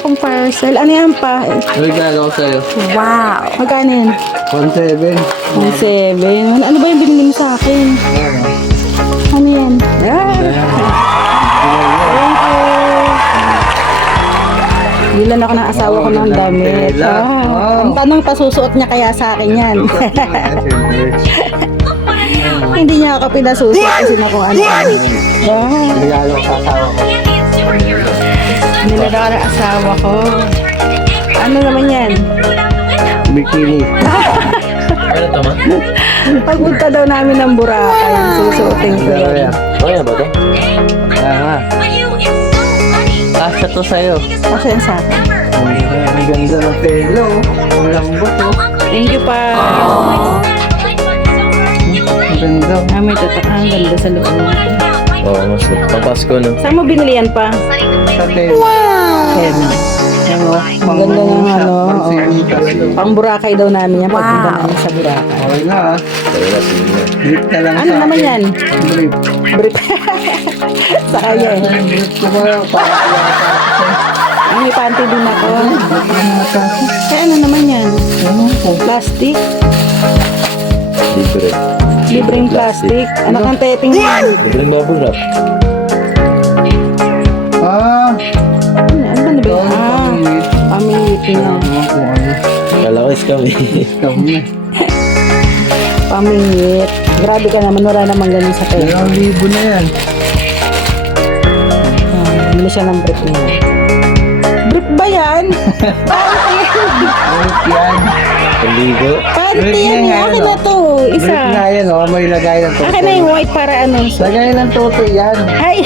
akong parcel. Ano yan pa? Regalo ko sa'yo. Wow! Magkano yan? 1.7. 1.7. Ano ba yung binili mo sa akin? Ano yan? Thank you. Bilan ako ng asawa ko ng damit. Ang tanong, pasusuot niya kaya sa akin yan. Hindi niya ako pinasusuot kasi na kung ano. Regalo ko sa asawa ko. Nilala ka ng asawa ko. Ano naman yan? Bikini. Ano to, ma? Pagpunta daw namin ng Boracay, susuotin ko yan. Ano ba to? Ah, kasha to sa'yo. Kasi yan sa akin. Ang ganda ng pelo. Ang lambot, oh. Thank you pa. Ang ganda. May tatak. Ang ganda sa loob. Oo, mas papasko no. Saan mo binili yan pa? Sa pelo. Ano? Ano? Ang ganda ng ano. Pang Boracay daw namin yan. Pagpunta namin sa Boracay. Okay na, ah. Drip ka lang Ano sa naman akin. yan? Drip. Brief. Sa kanya eh. Drip ko ba? May panty din ako. Kaya ano naman yan? Plastic? Libre. Libreng plastic. Anak ng teteng yan. Libreng bubble wrap. Ah! Ano ba yun? Pamingit na. Kala ko scam eh. Pamingit. Grabe ka naman. Wala naman ganun sa pera. 2,000 na yan. Bili siya ng brief niya. Brief ba yan? Drip yan. Paligo. Panty yan. nga, Akin ano? na to. Drip Isa. nga yan, oh. May lagay ng toto. Akin na yung white para ano. Lagay ng toto yan. Ay!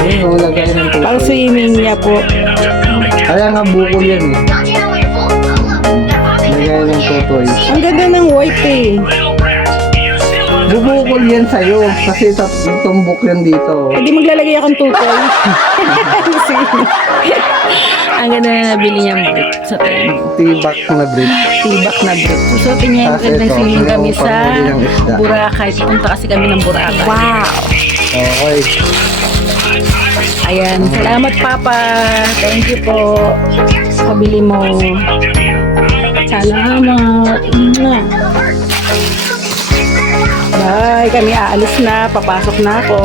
Ayun, oh, lagay ng toto. Pang swimming niya po. Kaya nga bukol yan eh. Lagay ng toto eh. Ang ganda ng white eh. Bubukol yan sa'yo. Kasi tumbok yan dito. Hindi maglalagay akong tutoy. Ang ganda na nabili niyang brief sa tayo. Tibak na drip. Tibak na brief. Susuotin niya yung Tapos gandang ito, swimming kami yung sa pamili ng isda. Boracay. Pupunta kasi kami ng Boracay. Wow! Okay. Ayan. Salamat, Papa. Thank you po. Pabili mo. Salamat. Bye. Kami aalis na. Papasok na ako.